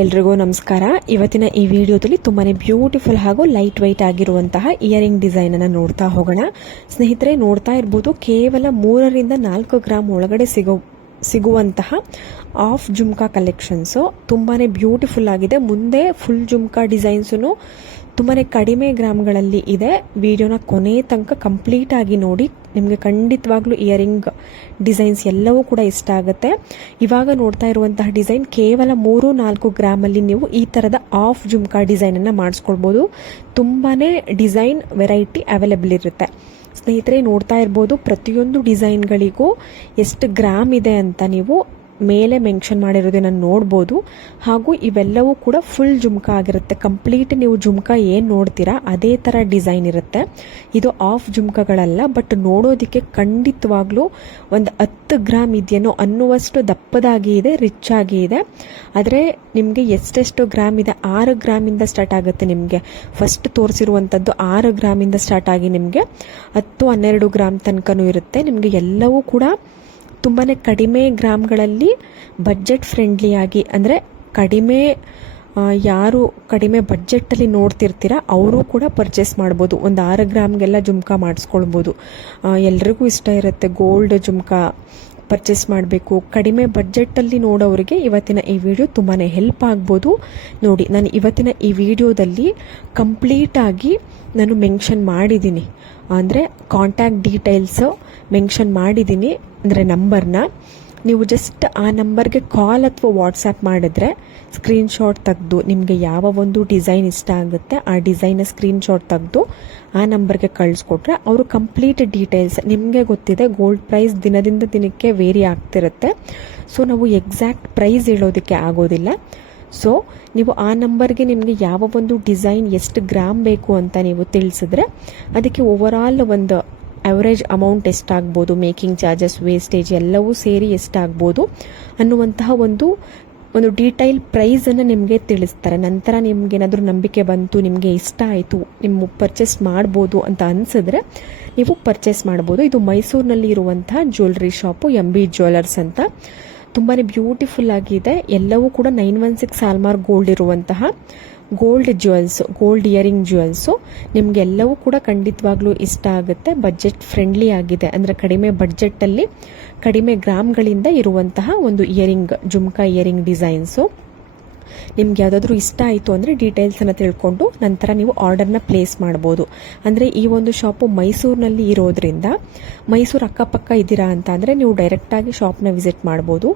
ಎಲ್ರಿಗೂ ನಮಸ್ಕಾರ. ಇವತ್ತಿನ ಈ ವಿಡಿಯೋದಲ್ಲಿ ತುಂಬಾನೇ ಬ್ಯೂಟಿಫುಲ್ ಹಾಗೂ ಲೈಟ್ ವೈಟ್ ಆಗಿರುವಂತಹ ಇಯರಿಂಗ್ ಡಿಸೈನ್ ಅನ್ನು ನೋಡ್ತಾ ಹೋಗೋಣ. ಸ್ನೇಹಿತರೆ, ನೋಡ್ತಾ ಇರಬಹುದು ಕೇವಲ 3 ರಿಂದ 4 ಗ್ರಾಮ್ ಒಳಗಡೆ ಸಿಗುವಂತಹ ಆಫ್ ಜುಮ್ಕಾ ಕಲೆಕ್ಷನ್ಸ್ ತುಂಬಾನೇ ಬ್ಯೂಟಿಫುಲ್ ಆಗಿದೆ. ಮುಂದೆ ಫುಲ್ ಜುಮ್ಕಾ ಡಿಸೈನ್ಸ್ ತುಂಬಾನೇ ಕಡಿಮೆ ಗ್ರಾಮ್ಗಳಲ್ಲಿ ಇದೆ. ವಿಡಿಯೋನ ಕೊನೆ ತನಕ ಕಂಪ್ಲೀಟ್ ಆಗಿ ನೋಡಿ, ನಿಮಗೆ ಖಂಡಿತವಾಗ್ಲೂ ಇಯರಿಂಗ್ ಡಿಸೈನ್ಸ್ ಎಲ್ಲವೂ ಕೂಡ ಇಷ್ಟ ಆಗುತ್ತೆ. ಇವಾಗ ನೋಡ್ತಾ ಇರುವಂತಹ ಡಿಸೈನ್ ಕೇವಲ 3-4 ಗ್ರಾಮಲ್ಲಿ ನೀವು ಈ ತರದ ಆಫ್ ಜುಮ್ಕಾ ಡಿಸೈನ್ ಅನ್ನ ಮಾಡಿಸ್ಕೊಳ್ಬಹುದು. ತುಂಬಾನೇ ಡಿಸೈನ್ ವೆರೈಟಿ ಅವೈಲೇಬಲ್ ಇರುತ್ತೆ. ಸ್ನೇಹಿತರೆ, ನೋಡ್ತಾ ಇರ್ಬೋದು ಪ್ರತಿಯೊಂದು ಡಿಸೈನ್ಗಳಿಗೂ ಎಷ್ಟು ಗ್ರಾಮ್ ಇದೆ ಅಂತ ನೀವು ಮೇಲೆ ಮೆನ್ಷನ್ ಮಾಡಿರೋದನ್ನ ನೋಡ್ಬೋದು. ಹಾಗೂ ಇವೆಲ್ಲವೂ ಕೂಡ ಫುಲ್ ಜುಮ್ಕಾ ಆಗಿರುತ್ತೆ. ಕಂಪ್ಲೀಟ್ ನೀವು ಜುಮ್ಕಾ ಏನು ನೋಡ್ತೀರಾ ಅದೇ ಥರ ಡಿಸೈನ್ ಇರುತ್ತೆ. ಇದು ಆಫ್ ಜುಮ್ಕಾಗಳಲ್ಲ, ಬಟ್ ನೋಡೋದಕ್ಕೆ ಖಂಡಿತವಾಗ್ಲೂ ಒಂದು 10 ಗ್ರಾಮ್ ಇದೆಯೇನೋ ಅನ್ನುವಷ್ಟು ದಪ್ಪದಾಗಿ ಇದೆ, ರಿಚ್ ಆಗಿ ಇದೆ. ಆದರೆ ನಿಮಗೆ ಎಷ್ಟೆಷ್ಟು ಗ್ರಾಮ್ ಇದೆ, 6 ಗ್ರಾಮಿಂದ ಸ್ಟಾರ್ಟ್ ಆಗುತ್ತೆ. ನಿಮಗೆ ಫಸ್ಟ್ ತೋರಿಸಿರುವಂಥದ್ದು 6 ಗ್ರಾಮಿಂದ ಸ್ಟಾರ್ಟ್ ಆಗಿ ನಿಮಗೆ 10-12 ಗ್ರಾಮ್ ತನಕನೂ ಇರುತ್ತೆ. ನಿಮಗೆ ಎಲ್ಲವೂ ಕೂಡ ತುಂಬಾನೇ ಕಡಿಮೆ ಗ್ರಾಮ್ಗಳಲ್ಲಿ ಬಜೆಟ್ ಫ್ರೆಂಡ್ಲಿಯಾಗಿ, ಅಂದರೆ ಯಾರು ಕಡಿಮೆ ಬಜೆಟಲ್ಲಿ ನೋಡ್ತಿರ್ತೀರಾ ಅವರು ಕೂಡ ಪರ್ಚೇಸ್ ಮಾಡ್ಬೋದು. ಒಂದು 6 ಗ್ರಾಮ್ಗೆಲ್ಲ ಜುಮ್ಕಾ ಮಾಡಿಸ್ಕೊಳ್ಬೋದು. ಎಲ್ರಿಗೂ ಇಷ್ಟ ಇರುತ್ತೆ ಗೋಲ್ಡ್ ಜುಮ್ಕಾ ಪರ್ಚೇಸ್ ಮಾಡಬೇಕು. ಕಡಿಮೆ ಬಜೆಟಲ್ಲಿ ನೋಡೋರಿಗೆ ಇವತ್ತಿನ ಈ ವಿಡಿಯೋ ತುಂಬಾ ಹೆಲ್ಪ್ ಆಗ್ಬೋದು. ನೋಡಿ, ನಾನು ಇವತ್ತಿನ ಈ ವಿಡಿಯೋದಲ್ಲಿ ಕಂಪ್ಲೀಟಾಗಿ ನಾನು ಮೆನ್ಷನ್ ಮಾಡಿದ್ದೀನಿ, ಅಂದರೆ ಕಾಂಟ್ಯಾಕ್ಟ್ ಡೀಟೇಲ್ಸ್ ಮೆನ್ಷನ್ ಮಾಡಿದ್ದೀನಿ. ಅಂದರೆ ನಂಬರ್ನ ನೀವು ಜಸ್ಟ್ ಆ ನಂಬರ್ಗೆ ಕಾಲ್ ಅಥವಾ ವಾಟ್ಸಪ್ ಮಾಡಿದ್ರೆ ಸ್ಕ್ರೀನ್ಶಾಟ್ ತೆಗೆದು ನಿಮಗೆ ಯಾವ ಒಂದು ಡಿಸೈನ್ ಇಷ್ಟ ಆಗುತ್ತೆ ಆ ಡಿಸೈನ್ನ ಸ್ಕ್ರೀನ್ಶಾಟ್ ತೆಗೆದು ಆ ನಂಬರ್ಗೆ ಕಳಿಸ್ಕೊಟ್ರೆ ಅವರು ಕಂಪ್ಲೀಟ್ ಡೀಟೇಲ್ಸ್, ನಿಮಗೆ ಗೊತ್ತಿದೆ ಗೋಲ್ಡ್ ಪ್ರೈಸ್ ದಿನದಿಂದ ದಿನಕ್ಕೆ ವೇರಿ ಆಗ್ತಿರುತ್ತೆ. ಸೊ ನಾವು ಎಕ್ಸಾಕ್ಟ್ ಪ್ರೈಸ್ ಹೇಳೋದಕ್ಕೆ ಆಗೋದಿಲ್ಲ. ಸೊ ನೀವು ಆ ನಂಬರ್ಗೆ ನಿಮಗೆ ಯಾವ ಒಂದು ಡಿಸೈನ್ ಎಷ್ಟು ಗ್ರಾಮ್ ಬೇಕು ಅಂತ ನೀವು ತಿಳಿಸಿದ್ರೆ ಅದಕ್ಕೆ ಓವರಾಲ್ ಒಂದು ಅವರೇಜ್ ಅಮೌಂಟ್ ಎಷ್ಟಾಗ್ಬೋದು, ಮೇಕಿಂಗ್ ಚಾರ್ಜಸ್, ವೇಸ್ಟೇಜ್ ಎಲ್ಲವೂ ಸೇರಿ ಎಷ್ಟಾಗ್ಬೋದು ಅನ್ನುವಂತಹ ಒಂದು ಡೀಟೈಲ್ ಪ್ರೈಸನ್ನು ನಿಮಗೆ ತಿಳಿಸ್ತಾರೆ. ನಂತರ ನಿಮ್ಗೇನಾದರೂ ನಂಬಿಕೆ ಬಂತು, ನಿಮಗೆ ಇಷ್ಟ ಆಯಿತು, ನಿಮ್ಮ ಪರ್ಚೇಸ್ ಮಾಡ್ಬೋದು ಅಂತ ಅನಿಸಿದ್ರೆ ನೀವು ಪರ್ಚೇಸ್ ಮಾಡ್ಬೋದು. ಇದು ಮೈಸೂರಿನಲ್ಲಿ ಇರುವಂತಹ ಜ್ಯುವೆಲ್ರಿ ಶಾಪು MB ಜ್ಯುವೆಲರ್ಸ್ ಅಂತ. ತುಂಬಾ ಬ್ಯೂಟಿಫುಲ್ ಆಗಿದೆ. ಎಲ್ಲವೂ ಕೂಡ 916 ಹಾಲ್ಮಾರ್ಕ್ ಗೋಲ್ಡ್ ಇರುವಂತಹ gold jewels, gold earring jewels ನಿಮಗೆಲ್ಲವೂ ಕೂಡ ಖಂಡಿತವಾಗ್ಲೂ ಇಷ್ಟ ಆಗುತ್ತೆ. ಬಜೆಟ್ ಫ್ರೆಂಡ್ಲಿ ಆಗಿದೆ, ಅಂದರೆ ಕಡಿಮೆ ಬಡ್ಜೆಟಲ್ಲಿ ಕಡಿಮೆ ಗ್ರಾಮ್ಗಳಿಂದ ಇರುವಂತಹ ಒಂದು ಇಯರಿಂಗ್, ಜುಮ್ಕಾ ಇಯರಿಂಗ್ ಡಿಸೈನ್ಸು. ನಿಮ್ಗೆ ಯಾವುದಾದ್ರೂ ಇಷ್ಟ ಆಯಿತು ಅಂದರೆ ಡೀಟೇಲ್ಸನ್ನು ತಿಳ್ಕೊಂಡು ನಂತರ ನೀವು ಆರ್ಡರ್ನ ಪ್ಲೇಸ್ ಮಾಡ್ಬೋದು. ಅಂದರೆ ಈ ಒಂದು ಶಾಪು ಮೈಸೂರಿನಲ್ಲಿ ಇರೋದ್ರಿಂದ ಮೈಸೂರು ಅಕ್ಕಪಕ್ಕ ಇದ್ದೀರಾ ಅಂತ ಅಂದರೆ ನೀವು ಡೈರೆಕ್ಟಾಗಿ ಶಾಪ್ನ ವಿಸಿಟ್ ಮಾಡ್ಬೋದು.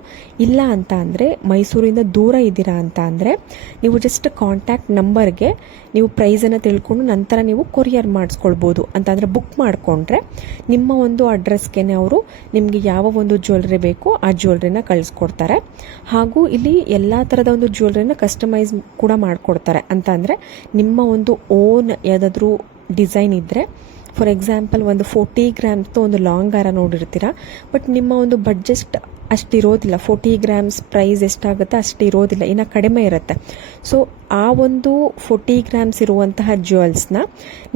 ಇಲ್ಲ ಅಂತ ಅಂದರೆ ಮೈಸೂರಿಂದ ದೂರ ಇದ್ದೀರಾ ಅಂತ ಅಂದರೆ ನೀವು ಜಸ್ಟ್ ಕಾಂಟ್ಯಾಕ್ಟ್ ನಂಬರ್ಗೆ ನೀವು ಪ್ರೈಸನ್ನು ತಿಳ್ಕೊಂಡು ನಂತರ ನೀವು ಕೊರಿಯರ್ ಮಾಡಿಸ್ಕೊಳ್ಬೋದು. ಅಂತಂದರೆ ಬುಕ್ ಮಾಡಿಕೊಂಡ್ರೆ ನಿಮ್ಮ ಒಂದು ಅಡ್ರೆಸ್ಗೆ ಅವರು ನಿಮಗೆ ಯಾವ ಒಂದು ಜ್ಯುವೆಲ್ರಿ ಬೇಕೋ ಆ ಜ್ಯುವೆಲ್ರಿನ ಕಳಿಸ್ಕೊಡ್ತಾರೆ. ಹಾಗೂ ಇಲ್ಲಿ ಎಲ್ಲ ಥರದ ಒಂದು ಜ್ಯುವೆಲ್ರಿನ ಕಸ್ಟಮೈಸ್ ಕೂಡ ಮಾಡಿಕೊಡ್ತಾರೆ. ಅಂತ ಅಂದರೆ ನಿಮ್ಮ ಒಂದು ಓನ್ ಯಾವುದಾದ್ರೂ ಡಿಸೈನ್ ಇದ್ದರೆ, ಫಾರ್ ಎಕ್ಸಾಂಪಲ್ ಒಂದು 40 ಗ್ರಾಮ್ಸ್ದು ಒಂದು ಲಾಂಗ್ ಹಾರ ನೋಡಿರ್ತೀರಾ, ಬಟ್ ನಿಮ್ಮ ಒಂದು ಬಡ್ಜೆಟ್ ಅಷ್ಟಿರೋದಿಲ್ಲ, 40 ಗ್ರಾಮ್ಸ್ ಪ್ರೈಸ್ ಎಷ್ಟಾಗುತ್ತೆ ಅಷ್ಟಿರೋದಿಲ್ಲ, ಇನ್ನು ಕಡಿಮೆ ಇರುತ್ತೆ. ಸೊ ಆ ಒಂದು 40 ಗ್ರಾಮ್ಸ್ ಇರುವಂತಹ ಜ್ಯುವೆಲ್ಸ್ನ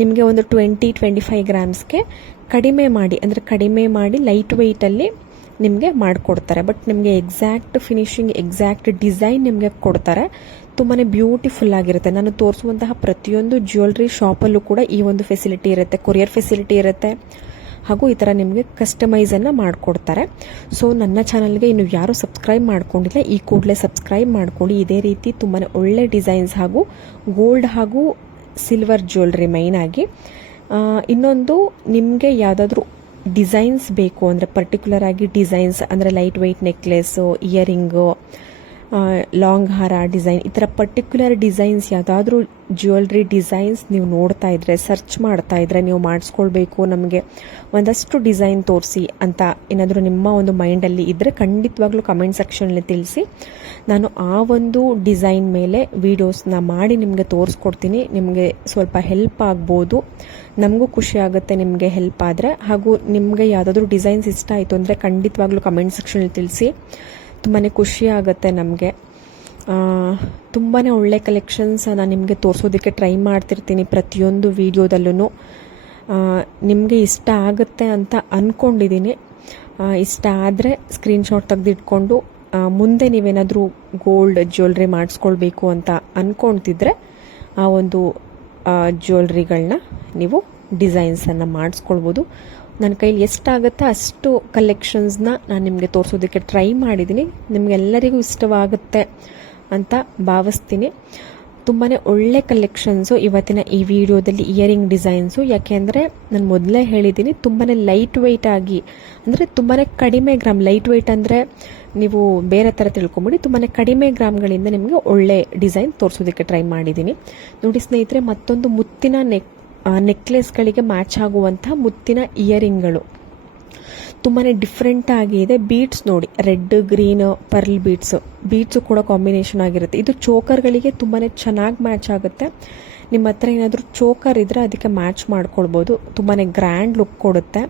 ನಿಮಗೆ ಒಂದು 20-25 ಗ್ರಾಮ್ಸ್ಗೆ ಕಡಿಮೆ ಮಾಡಿ ಲೈಟ್ ವೆಯ್ಟಲ್ಲಿ ನಿಮಗೆ ಮಾಡಿಕೊಡ್ತಾರೆ. ಬಟ್ ನಿಮಗೆ ಎಕ್ಸಾಕ್ಟ್ ಫಿನಿಶಿಂಗ್, ಎಕ್ಸಾಕ್ಟ್ ಡಿಸೈನ್ ನಿಮಗೆ ಕೊಡ್ತಾರೆ. ತುಂಬಾ ಬ್ಯೂಟಿಫುಲ್ ಆಗಿರುತ್ತೆ. ನಾನು ತೋರಿಸುವಂತಹ ಪ್ರತಿಯೊಂದು ಜ್ಯುವೆಲ್ರಿ ಶಾಪಲ್ಲೂ ಕೂಡ ಈ ಒಂದು ಫೆಸಿಲಿಟಿ ಇರುತ್ತೆ, ಕೊರಿಯರ್ ಫೆಸಿಲಿಟಿ ಇರುತ್ತೆ. ಹಾಗೂ ಈ ಥರ ನಿಮಗೆ ಕಸ್ಟಮೈಸನ್ನು ಮಾಡಿಕೊಡ್ತಾರೆ. ಸೊ ನನ್ನ ಚಾನಲ್ಗೆ ಇನ್ನು ಯಾರು ಸಬ್ಸ್ಕ್ರೈಬ್ ಮಾಡ್ಕೊಂಡಿಲ್ಲ, ಈ ಕೂಡಲೇ ಸಬ್ಸ್ಕ್ರೈಬ್ ಮಾಡ್ಕೊಳ್ಳಿ. ಇದೇ ರೀತಿ ತುಂಬಾ ಒಳ್ಳೆ ಡಿಸೈನ್ಸ್ ಹಾಗೂ ಗೋಲ್ಡ್ ಹಾಗೂ ಸಿಲ್ವರ್ ಜ್ಯುವೆಲ್ರಿ ಮೈನ್ ಆಗಿ. ಇನ್ನೊಂದು, ನಿಮಗೆ ಯಾವುದಾದ್ರೂ ಡಿಸೈನ್ಸ್ ಬೇಕು ಅಂದರೆ ಪರ್ಟಿಕ್ಯುಲರ್ ಆಗಿ ಡಿಸೈನ್ಸ್ ಅಂದರೆ light weight necklaces, earring, long ಹಾರ ಡಿಸೈನ್, ಈ ಥರ ಪರ್ಟಿಕ್ಯುಲರ್ ಡಿಸೈನ್ಸ್ ಯಾವುದಾದ್ರೂ ಜ್ಯುವೆಲ್ರಿ ಡಿಸೈನ್ಸ್ ನೀವು ನೋಡ್ತಾ ಇದ್ರೆ, ಸರ್ಚ್ ಮಾಡ್ತಾ ಇದ್ರೆ, ನೀವು ಮಾಡಿಸ್ಕೊಳ್ಬೇಕು, ನಮಗೆ ಒಂದಷ್ಟು ಡಿಸೈನ್ ತೋರಿಸಿ ಅಂತ ಏನಾದರೂ ನಿಮ್ಮ ಒಂದು ಮೈಂಡಲ್ಲಿ ಇದ್ದರೆ ಖಂಡಿತವಾಗ್ಲೂ ಕಮೆಂಟ್ ಸೆಕ್ಷನಲ್ಲಿ ತಿಳಿಸಿ. ನಾನು ಆ ಒಂದು ಡಿಸೈನ್ ಮೇಲೆ ವಿಡಿಯೋಸ್ನ ಮಾಡಿ ನಿಮಗೆ ತೋರಿಸ್ಕೊಡ್ತೀನಿ. ನಿಮಗೆ ಸ್ವಲ್ಪ ಹೆಲ್ಪ್ ಆಗ್ಬೋದು, ನಮಗೂ ಖುಷಿ ಆಗುತ್ತೆ ನಿಮಗೆ ಹೆಲ್ಪ್ ಆದರೆ. ಹಾಗೂ ನಿಮಗೆ ಯಾವುದಾದ್ರೂ ಡಿಸೈನ್ಸ್ ಇಷ್ಟ ಆಯಿತು ಅಂದರೆ ಖಂಡಿತವಾಗ್ಲೂ ಕಮೆಂಟ್ ಸೆಕ್ಷನಲ್ಲಿ ತಿಳಿಸಿ. ತುಂಬಾ ಖುಷಿ ಆಗುತ್ತೆ ನಮಗೆ. ತುಂಬಾ ಒಳ್ಳೆ ಕಲೆಕ್ಷನ್ಸ್ ನಾನು ನಿಮಗೆ ತೋರಿಸೋದಕ್ಕೆ ಟ್ರೈ ಮಾಡ್ತಿರ್ತೀನಿ ಪ್ರತಿಯೊಂದು ವಿಡಿಯೋದಲ್ಲೂ. ನಿಮಗೆ ಇಷ್ಟ ಆಗುತ್ತೆ ಅಂತ ಅಂದ್ಕೊಂಡಿದ್ದೀನಿ. ಇಷ್ಟ ಆದರೆ ಸ್ಕ್ರೀನ್ಶಾಟ್ ತೆಗೆದಿಟ್ಕೊಂಡು ಮುಂದೆ ನೀವೇನಾದರೂ ಗೋಲ್ಡ್ ಜ್ಯುವೆಲ್ರಿ ಮಾಡಿಸ್ಕೊಳ್ಬೇಕು ಅಂತ ಅಂದ್ಕೊಳ್ತಿದ್ರೆ ಆ ಒಂದು ಜ್ಯುವೆಲ್ರಿಗಳನ್ನ ನೀವು ಡಿಸೈನ್ಸನ್ನು ಮಾಡಿಸ್ಕೊಳ್ಬೋದು. ನನ್ನ ಕೈಲಿ ಎಷ್ಟಾಗುತ್ತೆ ಅಷ್ಟು ಕಲೆಕ್ಷನ್ಸ್ನ ನಾನು ನಿಮಗೆ ತೋರಿಸೋದಕ್ಕೆ ಟ್ರೈ ಮಾಡಿದ್ದೀನಿ. ನಿಮಗೆಲ್ಲರಿಗೂ ಇಷ್ಟವಾಗುತ್ತೆ ಅಂತ ಭಾವಿಸ್ತೀನಿ. ತುಂಬಾ ಒಳ್ಳೆ ಕಲೆಕ್ಷನ್ಸು ಇವತ್ತಿನ ಈ ವಿಡಿಯೋದಲ್ಲಿ ಇಯರಿಂಗ್ ಡಿಸೈನ್ಸು. ಯಾಕೆಂದರೆ ನಾನು ಮೊದಲೇ ಹೇಳಿದ್ದೀನಿ, ತುಂಬಾ ಲೈಟ್ ವೆಯ್ಟ್ ಆಗಿ, ಅಂದರೆ ತುಂಬಾ ಕಡಿಮೆ ಗ್ರಾಮ್. ಲೈಟ್ ವೆಯ್ಟ್ ಅಂದರೆ ನೀವು ಬೇರೆ ಥರ ತಿಳ್ಕೊಂಬಿಡಿ. ತುಂಬಾ ಕಡಿಮೆ ಗ್ರಾಮ್ಗಳಿಂದ ನಿಮಗೆ ಒಳ್ಳೆ ಡಿಸೈನ್ ತೋರಿಸೋದಕ್ಕೆ ಟ್ರೈ ಮಾಡಿದ್ದೀನಿ. ನೋಡಿ ಸ್ನೇಹಿತರೆ, ಮತ್ತೊಂದು ಮುತ್ತಿನ ನೆಕ್ಲೆಸ್ಗಳಿಗೆ ಮ್ಯಾಚ್ ಆಗುವಂತಹ ಮುತ್ತಿನ ಇಯರಿಂಗ್ಗಳು ತುಂಬಾ ಡಿಫ್ರೆಂಟ್ ಆಗಿದೆ. ಬೀಡ್ಸ್ ನೋಡಿ, ರೆಡ್ ಗ್ರೀನ್ ಪರ್ಲ್ ಬೀಡ್ಸು ಕೂಡ ಕಾಂಬಿನೇಷನ್ ಆಗಿರುತ್ತೆ. ಇದು ಚೋಕರ್ಗಳಿಗೆ ತುಂಬಾ ಚೆನ್ನಾಗಿ ಮ್ಯಾಚ್ ಆಗುತ್ತೆ. ನಿಮ್ಮ ಹತ್ರ ಏನಾದರೂ ಚೋಕರ್ ಇದ್ದರೆ ಅದಕ್ಕೆ ಮ್ಯಾಚ್ ಮಾಡ್ಕೊಳ್ಬೋದು. ತುಂಬಾ ಗ್ರ್ಯಾಂಡ್ ಲುಕ್ ಕೊಡುತ್ತೆ.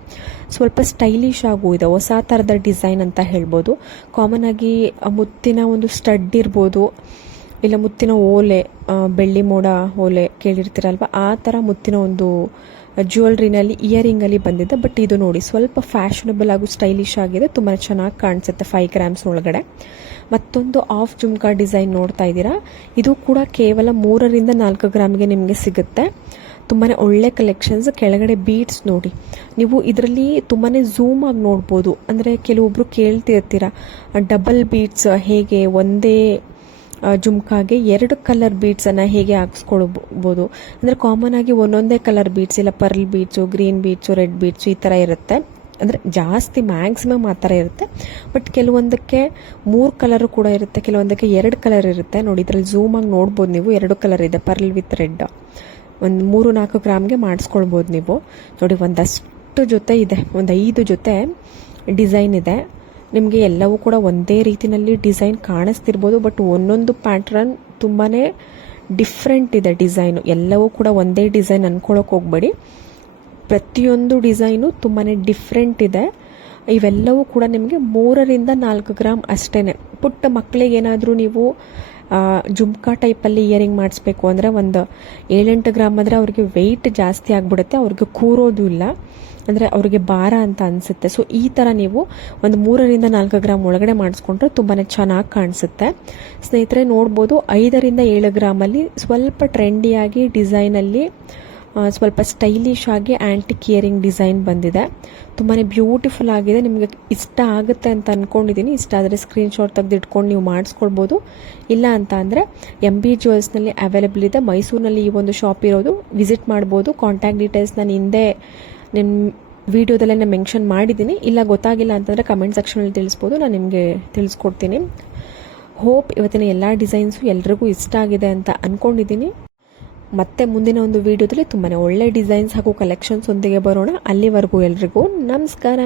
ಸ್ವಲ್ಪ ಸ್ಟೈಲಿಶ್ ಆಗೂ ಇದೆ, ಹೊಸ ಥರದ ಡಿಸೈನ್ ಅಂತ ಹೇಳ್ಬೋದು. ಕಾಮನ್ ಆಗಿ ಮುತ್ತಿನ ಒಂದು ಸ್ಟಡ್ ಇರ್ಬೋದು, ಇಲ್ಲ ಮುತ್ತಿನ ಓಲೆ, ಬೆಳ್ಳಿ ಮೋಡ ಓಲೆ ಕೇಳಿರ್ತೀರಲ್ವ, ಆ ಥರ ಮುತ್ತಿನ ಒಂದು ಜ್ಯುವೆಲ್ರಿನಲ್ಲಿ ಇಯರಿಂಗಲ್ಲಿ ಬಂದಿದೆ. ಬಟ್ ಇದು ನೋಡಿ ಸ್ವಲ್ಪ ಫ್ಯಾಷನಬಲ್ ಹಾಗೂ ಸ್ಟೈಲಿಶ್ ಆಗಿದೆ, ತುಂಬಾ ಚೆನ್ನಾಗಿ ಕಾಣಿಸುತ್ತೆ. 5 ಗ್ರಾಮ್ಸ್ ಒಳಗಡೆ ಮತ್ತೊಂದು ಆಫ್ ಜುಮ್ಕಾ ಡಿಸೈನ್ ನೋಡ್ತಾ ಇದ್ದೀರಾ. ಇದು ಕೂಡ ಕೇವಲ 3ರಿಂದ 4 ಗ್ರಾಮ್ಗೆ ನಿಮಗೆ ಸಿಗುತ್ತೆ. ತುಂಬಾ ಒಳ್ಳೆ ಕಲೆಕ್ಷನ್ಸ್. ಕೆಳಗಡೆ ಬೀಡ್ಸ್ ನೋಡಿ, ನೀವು ಇದರಲ್ಲಿ ತುಂಬಾ ಝೂಮ್ ಆಗಿ ನೋಡ್ಬೋದು. ಅಂದರೆ ಕೆಲವೊಬ್ರು ಕೇಳ್ತಿರ್ತೀರ, ಡಬಲ್ ಬೀಡ್ಸ್ ಹೇಗೆ ಒಂದೇ ಜುಮ್ಕಾಗೆ 2 ಕಲರ್ ಬೀಡ್ಸನ್ನು ಹೇಗೆ ಹಾಕ್ಸ್ಕೊಳ್ಬೋದು. ಅಂದರೆ ಕಾಮನ್ ಆಗಿ ಒಂದೊಂದೇ ಕಲರ್ ಬೀಡ್ಸ್, ಇಲ್ಲ pearl beads, green beads, red beads ಈ ಥರ ಇರುತ್ತೆ. ಅಂದರೆ ಜಾಸ್ತಿ ಮ್ಯಾಕ್ಸಿಮಮ್ ಆ ಥರ ಇರುತ್ತೆ. ಬಟ್ ಕೆಲವೊಂದಕ್ಕೆ 3 ಕಲರು ಕೂಡ ಇರುತ್ತೆ, ಕೆಲವೊಂದಕ್ಕೆ 2 ಕಲರ್ ಇರುತ್ತೆ. ನೋಡಿ ಇದರಲ್ಲಿ ಝೂಮ್ ಆಗಿ ನೋಡ್ಬೋದು ನೀವು, 2 ಕಲರ್ ಇದೆ, ಪರ್ಲ್ ವಿತ್ ರೆಡ್. ಒಂದು 3-4 ಗ್ರಾಮ್ಗೆ ಮಾಡಿಸ್ಕೊಳ್ಬೋದು ನೀವು. ನೋಡಿ ಒಂದಷ್ಟು ಜೊತೆ ಇದೆ, ಒಂದು 5 ಜೊತೆ ಡಿಸೈನ್ ಇದೆ. ನಿಮಗೆ ಎಲ್ಲವೂ ಕೂಡ ಒಂದೇ ರೀತಿಯಲ್ಲಿ ಡಿಸೈನ್ ಕಾಣಿಸ್ತಿರ್ಬೋದು, ಬಟ್ ಒಂದೊಂದು ಪ್ಯಾಟ್ರನ್ ತುಂಬಾ ಡಿಫ್ರೆಂಟ್ ಇದೆ ಡಿಸೈನು. ಎಲ್ಲವೂ ಕೂಡ ಒಂದೇ ಡಿಸೈನ್ ಅಂದ್ಕೊಳ್ಳೋಕೆ ಹೋಗಬೇಡಿ. ಪ್ರತಿಯೊಂದು ಡಿಸೈನು ತುಂಬಾ ಡಿಫ್ರೆಂಟ್ ಇದೆ. ಇವೆಲ್ಲವೂ ಕೂಡ ನಿಮಗೆ 3ರಿಂದ 4 ಗ್ರಾಮ್ ಅಷ್ಟೇ. ಪುಟ್ಟ ಮಕ್ಕಳಿಗೆ ಏನಾದರೂ ನೀವು ಜುಮ್ಕಾ ಟೈಪಲ್ಲಿ ಇಯರಿಂಗ್ ಮಾಡಿಸ್ಬೇಕು ಅಂದರೆ ಒಂದು 7-8 ಗ್ರಾಮ್ ಅಂದರೆ ಅವ್ರಿಗೆ ವೆಯ್ಟ್ ಜಾಸ್ತಿ ಆಗಿಬಿಡುತ್ತೆ, ಅವ್ರಿಗೆ ಕೂರೋದು ಇಲ್ಲ, ಅಂದರೆ ಅವ್ರಿಗೆ ಭಾರ ಅಂತ ಅನಿಸುತ್ತೆ. ಸೊ ಈ ಥರ ನೀವು ಒಂದು 3ರಿಂದ 4 ಗ್ರಾಮ್ ಒಳಗಡೆ ಮಾಡಿಸ್ಕೊಂಡ್ರೆ ತುಂಬಾ ಚೆನ್ನಾಗಿ ಕಾಣಿಸುತ್ತೆ. ಸ್ನೇಹಿತರೆ ನೋಡ್ಬೋದು, 5ರಿಂದ 7 ಗ್ರಾಮಲ್ಲಿ ಸ್ವಲ್ಪ ಟ್ರೆಂಡಿಯಾಗಿ ಡಿಸೈನಲ್ಲಿ ಸ್ವಲ್ಪ ಸ್ಟೈಲಿಶ್ ಆಗಿ ಆ್ಯಂಟಿಕ್ ಇಯರಿಂಗ್ ಡಿಸೈನ್ ಬಂದಿದೆ. ತುಂಬಾ ಬ್ಯೂಟಿಫುಲ್ ಆಗಿದೆ. ನಿಮಗೆ ಇಷ್ಟ ಆಗುತ್ತೆ ಅಂತ ಅಂದ್ಕೊಂಡಿದ್ದೀನಿ. ಇಷ್ಟ ಆದರೆ ಸ್ಕ್ರೀನ್ಶಾಟ್ ತೆಗೆದು ಇಟ್ಕೊಂಡು ನೀವು ಮಾಡಿಸ್ಕೊಳ್ಬೋದು. ಇಲ್ಲ ಅಂತ ಅಂದರೆ MB ಜ್ಯುವೆಲ್ಸ್ನಲ್ಲಿ ಅವೈಲೇಬಲ್ ಇದೆ. ಮೈಸೂರಿನಲ್ಲಿ ಈ ಒಂದು ಶಾಪ್ ಇರೋದು, ವಿಸಿಟ್ ಮಾಡ್ಬೋದು. ಕಾಂಟ್ಯಾಕ್ಟ್ ಡೀಟೇಲ್ಸ್ ನಾನು ಹಿಂದೆ ನಿಮ್ಮ ವಿಡಿಯೋದಲ್ಲೇ ಮೆನ್ಷನ್ ಮಾಡಿದ್ದೀನಿ. ಇಲ್ಲ ಗೊತ್ತಾಗಿಲ್ಲ ಅಂತಂದರೆ ಕಮೆಂಟ್ ಸೆಕ್ಷನಲ್ಲಿ ತಿಳಿಸ್ಬೋದು, ನಾನು ನಿಮಗೆ ತಿಳಿಸ್ಕೊಡ್ತೀನಿ. ಹೋಪ್ ಇವತ್ತಿನ ಎಲ್ಲ ಡಿಸೈನ್ಸು ಎಲ್ರಿಗೂ ಇಷ್ಟ ಆಗಿದೆ ಅಂತ ಅಂದ್ಕೊಂಡಿದ್ದೀನಿ. ಮತ್ತೆ ಮುಂದಿನ ಒಂದು ವಿಡಿಯೋದಲ್ಲಿ ತುಂಬಾ ಒಳ್ಳೆ ಡಿಸೈನ್ಸ್ ಹಾಗೂ ಕಲೆಕ್ಷನ್ಸ್ ಒಂದಿಗೆ ಬರೋಣ. ಅಲ್ಲಿವರೆಗೂ ಎಲ್ರಿಗೂ ನಮಸ್ಕಾರ.